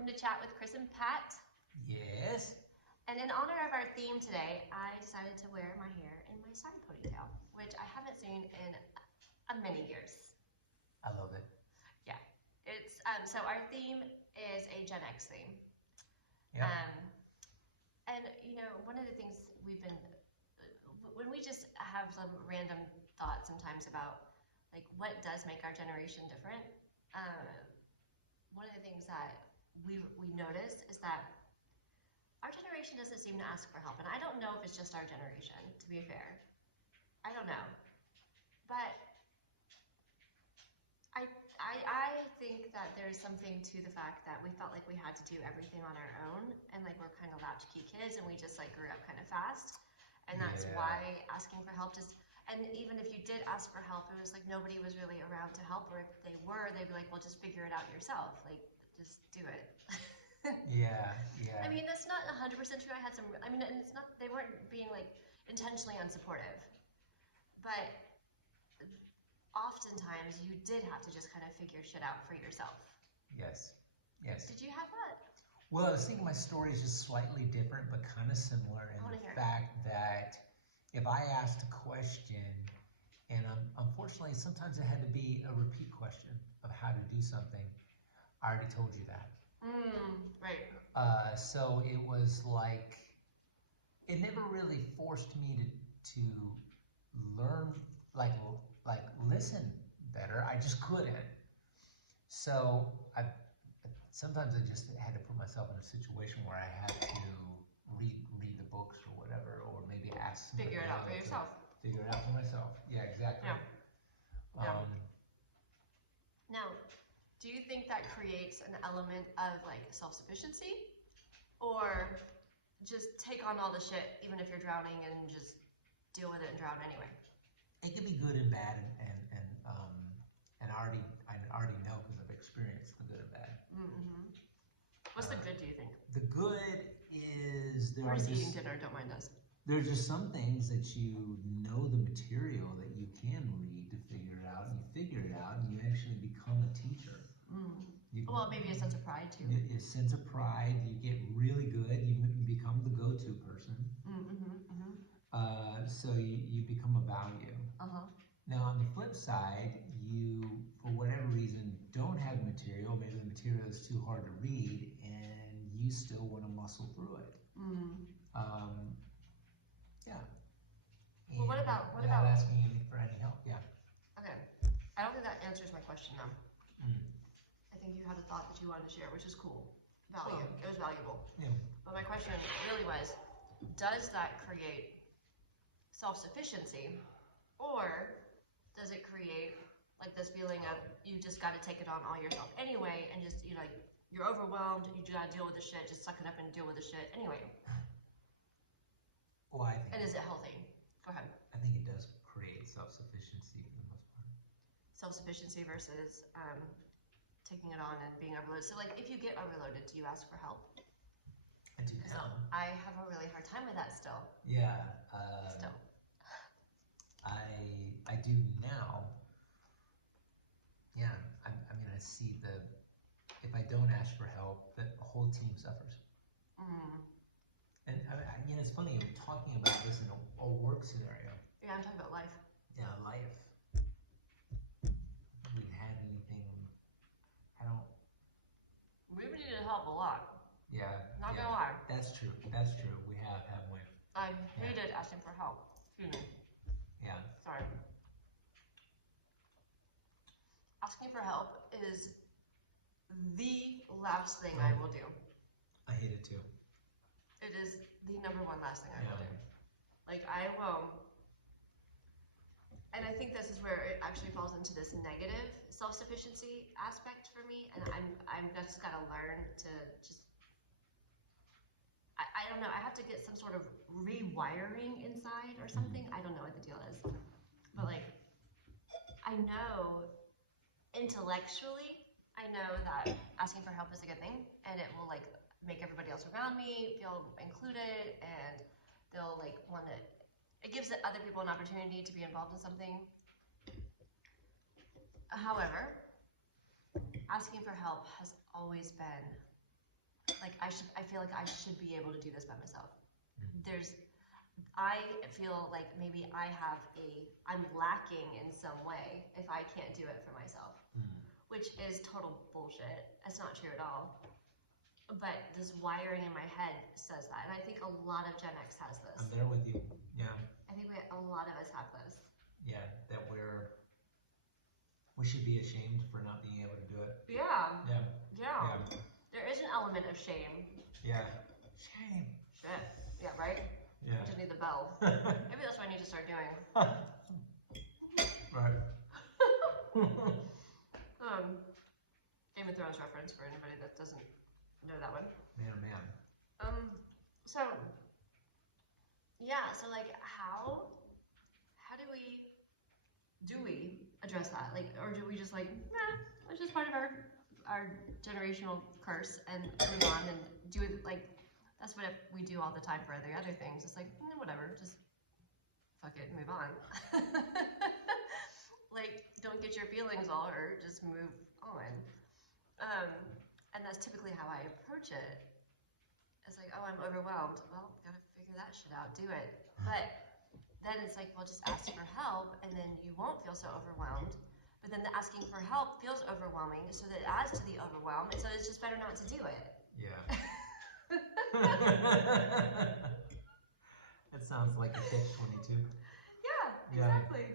welcome to Chat with Chris and Pat. Yes. And in honor of our theme today, I decided to wear my hair in my side ponytail, which I haven't seen in many years. I love it. Yeah, it's so our theme is a Gen X theme. Yep. And you know, one of the things we've been, when we just have some random thoughts sometimes about like what does make our generation different, one of the things that we noticed is that our generation doesn't seem to ask for help. And I don't know if it's just our generation, to be fair. I don't know. But I think that there's something to the fact that we felt like we had to do everything on our own, and like we're kind of latchkey kids, and we just like grew up kind of fast. And that's why asking for help just, and even if you did ask for help, it was like nobody was really around to help, or if they were, they'd be like, well, just figure it out yourself. Like, just do it. Yeah. I mean, that's not 100% true. I had some, I mean, and it's not, they weren't being like intentionally unsupportive, but oftentimes you did have to just kind of figure shit out for yourself. Yes. Did you have that? Well, I was thinking my story is just slightly different, but kind of similar in the fact that if I asked a question, and unfortunately sometimes it had to be a repeat question of how to do something, I already told you that. Right. So it was like, it never really forced me to learn, like listen better. I just couldn't. So sometimes I just had to put myself in a situation where I had to read the books or whatever, or maybe ask somebody Figure it out for yourself. Figure it out for myself. Yeah, exactly. Yeah. Now, do you think that creates an element of like self-sufficiency, or just take on all the shit even if you're drowning and just deal with it and drown anyway? It can be good and bad, and I already know because I've experienced the good and bad. Mm-hmm. What's the good, do you think? The good is we're just eating dinner. Don't mind us. There's just some things that you know the material that you can read to figure it out, and you figure it out, and you actually become a teacher. Well, maybe a sense of pride too. A sense of pride. You get really good. You become the go-to person. So you become a value. Now on the flip side, you, for whatever reason, don't have material. Maybe the material is too hard to read, and you still want to muscle through it. Yeah. Well, what about asking you for any help? Yeah. Okay. I don't think that answers my question though. I think you had a thought that you wanted to share, which is cool. It was valuable. Yeah. But my question really was, does that create self-sufficiency, or does it create like this feeling of you just got to take it on all yourself anyway, and just you're overwhelmed, you got to deal with the shit, just suck it up and deal with the shit anyway? Well, I think. And is it healthy? Go ahead. I think it does create self-sufficiency for the most part. Self-sufficiency versus taking it on and being overloaded. So like, if you get overloaded, do you ask for help? I do now. So I have a really hard time with that still. Yeah. Still. I do now. Yeah. I mean, I see if I don't ask for help, the whole team suffers. And I mean, it's funny, we're talking about this in a work scenario. Yeah, I'm talking about life. Yeah, life. We've had anything, We've needed help a lot. Yeah. Not gonna lie. That's true. We have, haven't we? I hated asking for help. Excuse me. Yeah. Sorry. Asking for help is the last thing I will do. I hate it too. It is the number one last thing I will do. Like, I will, and I think this is where it actually falls into this negative self-sufficiency aspect for me, and I'm just gotta learn to just, I don't know, I have to get some sort of rewiring inside or something. I don't know what the deal is, but like, I know intellectually, I know that asking for help is a good thing, and it will like make everybody else around me feel included, and they'll like want to, it gives other people an opportunity to be involved in something. However, asking for help has always been like I feel like I should be able to do this by myself. Mm. I feel like maybe I'm lacking in some way if I can't do it for myself, which is total bullshit. It's not true at all. But this wiring in my head says that, and I think a lot of Gen X has this. I'm there with you. Yeah. I think a lot of us have this. Yeah, that we should be ashamed for not being able to do it. Yeah. Yeah. Yeah. There is an element of shame. Yeah. Shame. Shit. Yeah, right? Yeah. I just need the bell. Maybe that's what I need to start doing. Right. Game of Thrones reference for anybody that doesn't know that one. Man, oh man. So yeah, so like how do we address that? Like, or do we just like, nah, it's just part of our generational curse and move on and do it like, that's what we do all the time for the other things. It's like, whatever, just fuck it, move on. Like, don't get your feelings all hurt, just move on. And that's typically how I approach it. It's like, oh, I'm overwhelmed. Well, gotta figure that shit out, do it. But then it's like, well, just ask for help, and then you won't feel so overwhelmed. But then the asking for help feels overwhelming, so that it adds to the overwhelm, and so it's just better not to do it. Yeah. That sounds like a catch-22. Yeah, exactly.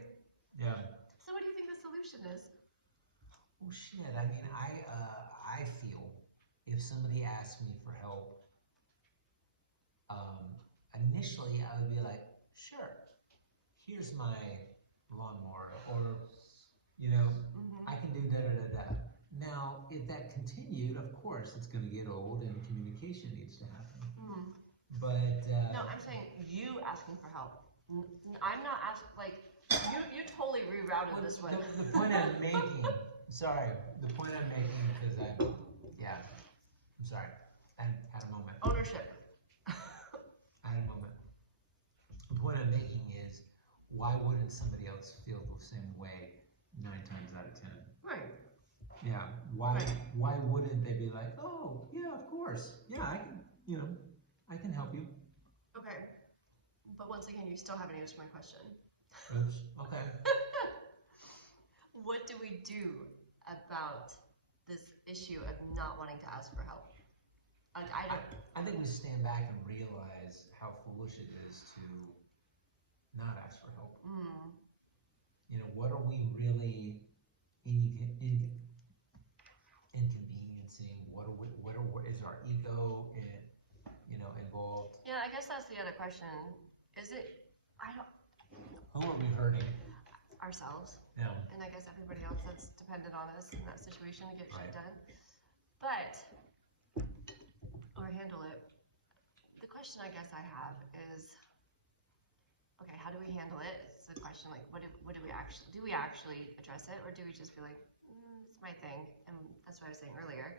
Yeah. So what do you think the solution is? Well, shit. I mean, I feel if somebody asked me for help, initially I would be like, sure, here's my lawnmower, or I can do da da da da. Now, if that continued, of course, it's going to get old, and communication needs to happen. But no, I'm saying you asking for help. I'm not asking, like, you totally rerouted this one. The point I'm making, sorry, the point I'm making, because I'm sorry, I had a moment. Ownership. I had a moment. The point I'm making is, why wouldn't somebody else feel the same way 9 times out of 10? Right. Yeah. Why wouldn't they be like, oh, yeah, of course. Yeah, I can help you. Okay. But once again, you still haven't answered my question. Oops. Okay. What do we do about this issue of not wanting to ask for help? Like, I think we stand back and realize how foolish it is to not ask for help. What are we really inconveniencing? Is our ego involved? Yeah, I guess that's the other question. Is it? Who are we hurting? Ourselves. Yeah. And I guess everybody else that's dependent on us in that situation to get Right. shit done. But or handle it. The question I guess I have is, okay, how do we handle it? It's the question, like, what do we actually address it, or do we just feel like it's my thing? And that's what I was saying earlier.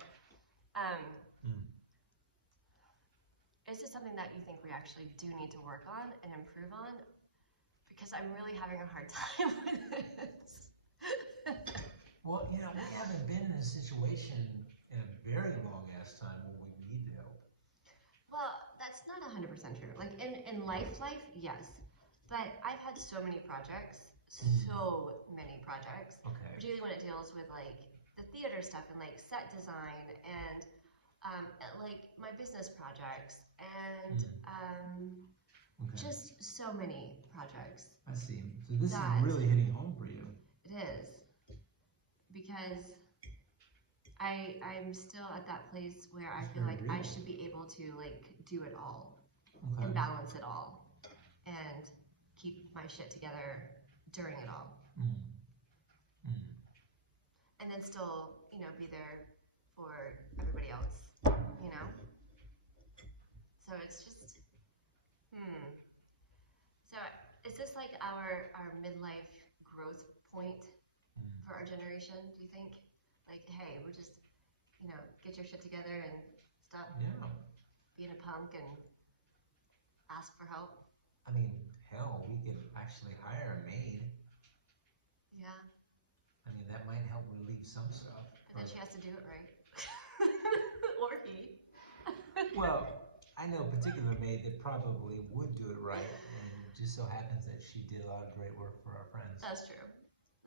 Is it something that you think we actually do need to work on and improve on? Because I'm really having a hard time with this. Well, we haven't been in a situation in a very long ass time where we need help. Well, that's not 100% true. Like in life, yes. But I've had so many projects, Okay. particularly when it deals with like the theater stuff and like set design and like my business projects and just so many projects. I see. So this is really hitting home for you. It is. Because I'm still at that place where I feel like I should be able to like do it all and balance it all and keep my shit together during it all. And then still, be there for everybody else, So it's just, So is this like our midlife growth point for our generation, do you think? Like, hey, we're just, get your shit together and stop being a punk and ask for help? I mean, hell, we could actually hire a maid. Yeah. I mean, that might help relieve some stuff. But then she has to do it right. Or he. Well, I know a particular maid that probably would do it right, and it just so happens that she did a lot of great work for our friends. That's true.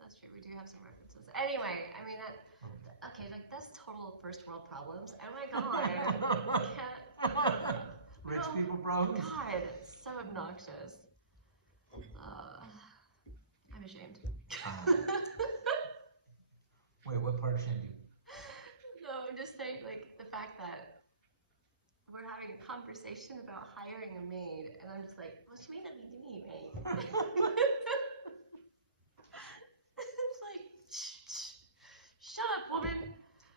That's true. We do have some references. Anyway, I mean that. Okay, like that's total first world problems. Oh my god. I can't. Rich Oh, people problems. God, it's so obnoxious. I'm ashamed. Wait, what part shamed you? No, I'm just saying, like, the fact that we're having a conversation about hiring a maid, and I'm just like, well, she may not be me, mate. It's like, shut up, woman.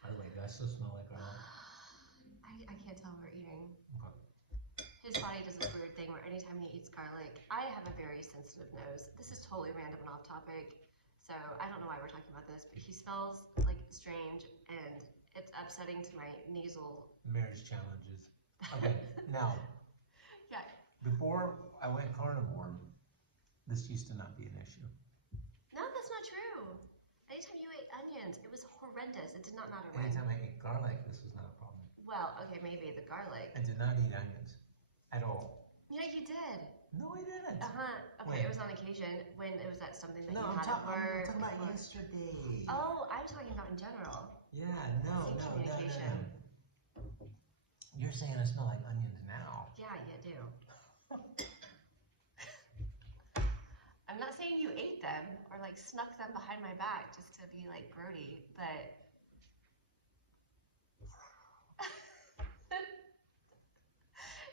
By the way, do I still smell like garlic? I can't tell we're eating. Okay. His body does this weird thing where anytime he eats garlic, I have a very sensitive nose. This is totally random and off topic, so I don't know why we're talking about this, but he smells like strange, and it's upsetting to my nasal. Marriage challenges. Okay, now, Yeah. before I went carnivore, this used to not be an issue. No, that's not true. Anytime you ate onions, it was horrendous. It did not matter when. Anytime I ate garlic, this was not a problem. Well, okay, maybe the garlic. I did not eat onions at all. Yeah, you did. No, I didn't. Okay, When? it was on occasion when it was that something that No, you I'm had at talking work. about yesterday. Oh, I'm talking about in general. Yeah, no. Communication. You're saying I smell like onions now. Yeah, you do. I'm not saying you ate them or like snuck them behind my back just to be like grody, but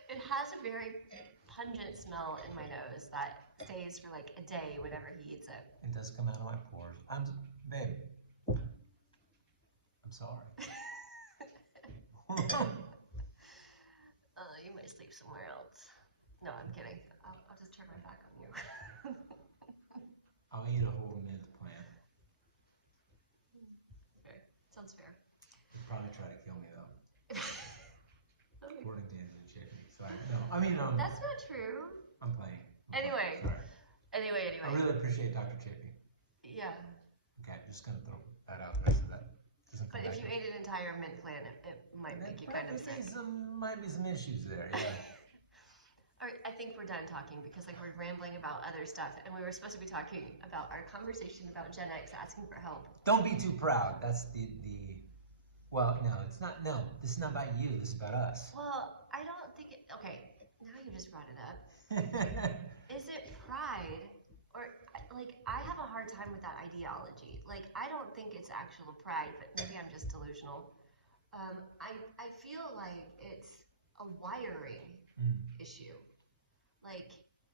it has a very pungent smell in my nose that stays for like a day whenever he eats it. It does come out of my pores. Babe. I'm sorry. You might sleep somewhere else. No, I'm kidding. I'll just turn my back on you. I'll eat a whole mint plant. Fair. Sounds fair. He'd probably try to kill me though. According to Angela Chickney. Sorry. No, I mean, That's not true. I'm playing. Anyway. Sorry. Anyway. I really appreciate Dr. Chickney. Yeah. Okay, I'm just gonna throw that out there so that doesn't come But if back you to me. ate an entire mint plant, it might make you kind of sick. Might be some issues there, yeah. All right, I think we're done talking because like we're rambling about other stuff, and we were supposed to be talking about our conversation about Gen X asking for help. Don't be too proud. That's the well, no, it's not. No, this is not about you. This is about us. Well, I don't think it. Okay, now you just brought it up. Is it pride or like I have a hard time with that ideology. Like I don't think it's actual pride, but maybe I'm just delusional. I feel like it's a wiring issue. Like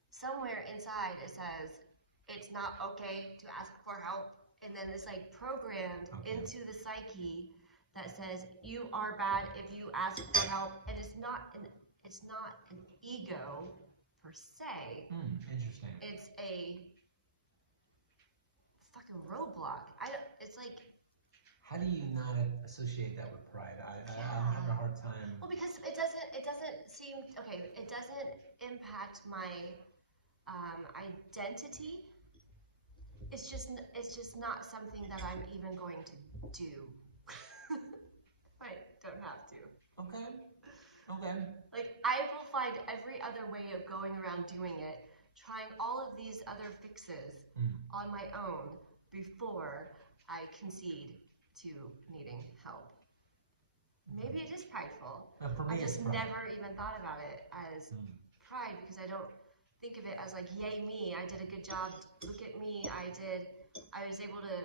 somewhere inside it says it's not okay to ask for help, and then it's like programmed into the psyche that says you are bad if you ask for help, and it's not an ego per se. Interesting. It's a fucking roadblock. It's like. How do you not associate that with pride? I'm having a hard time. Well, because it doesn't seem okay. It doesn't impact my identity. It's just not something that I'm even going to do. I don't have to. Okay. Like I will find every other way of going around doing it, trying all of these other fixes on my own before I concede to needing help. Maybe it is prideful. For me, I just it's pride. never even thought about it as pride because I don't think of it as like, yay me, I did a good job. Look at me, I was able to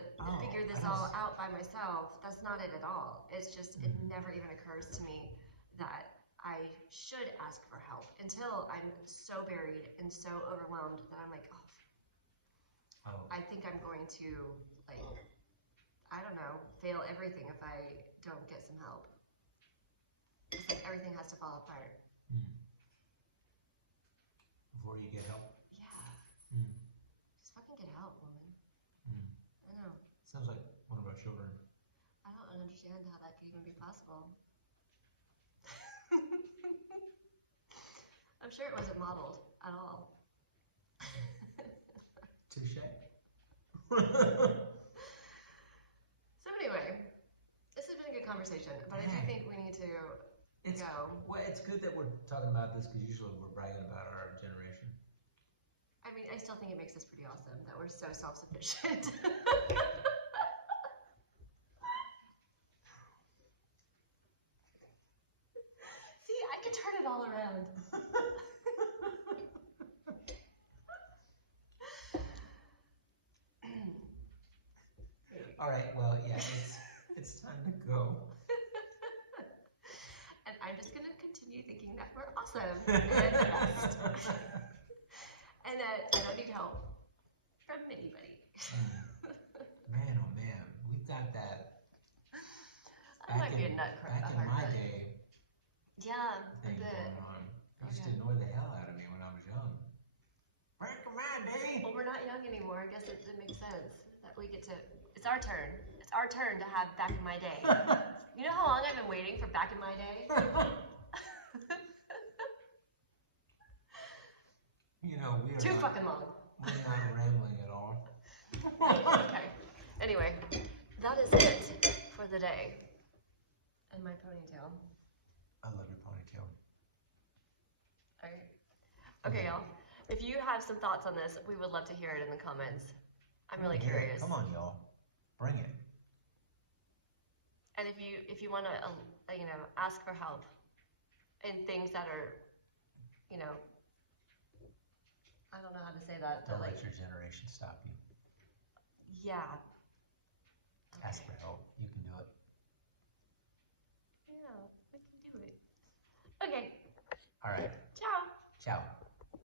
figure this all out by myself. That's not it at all. It's just it never even occurs to me that I should ask for help until I'm so buried and so overwhelmed that I'm like, I think I'm going to like. I don't know, fail everything if I don't get some help. It's like everything has to fall apart. Before you get help? Yeah. Just fucking get help, woman. I know. Sounds like one of our children. I don't understand how that could even be possible. I'm sure it wasn't modeled at all. Touche. So anyway, this has been a good conversation, but I do think we need to It's go. well, it's good that we're talking about this because usually we're bragging about our generation. I mean, I still think it makes us pretty awesome that we're so self-sufficient. See, I could turn it all around. All right, well, yeah, it's time to go. And I'm just gonna continue thinking that we're awesome and the best. And that I don't need help from anybody. Man, oh man, we've got that. I might be a nut Back in my day, yeah, a thing bit. going on. It used to annoy the hell out of me when I was young. Back in my day. Well, we're not young anymore. I guess it makes sense that we get to. It's our turn. It's our turn to have back in my day. You know how long I've been waiting for back in my day? You know, we are Too not, fucking long. we're not rambling at all. Okay. Anyway, that is it for the day. And my ponytail. I love your ponytail. Alright. Okay, y'all. If you have some thoughts on this, we would love to hear it in the comments. I'm really curious. Come on, y'all. Bring it. And if you want to, ask for help in things that are, I don't know how to say that. Don't but let your generation stop you. Yeah. Ask for help. You can do it. Yeah, we can do it. Okay. All right. Ciao. Ciao.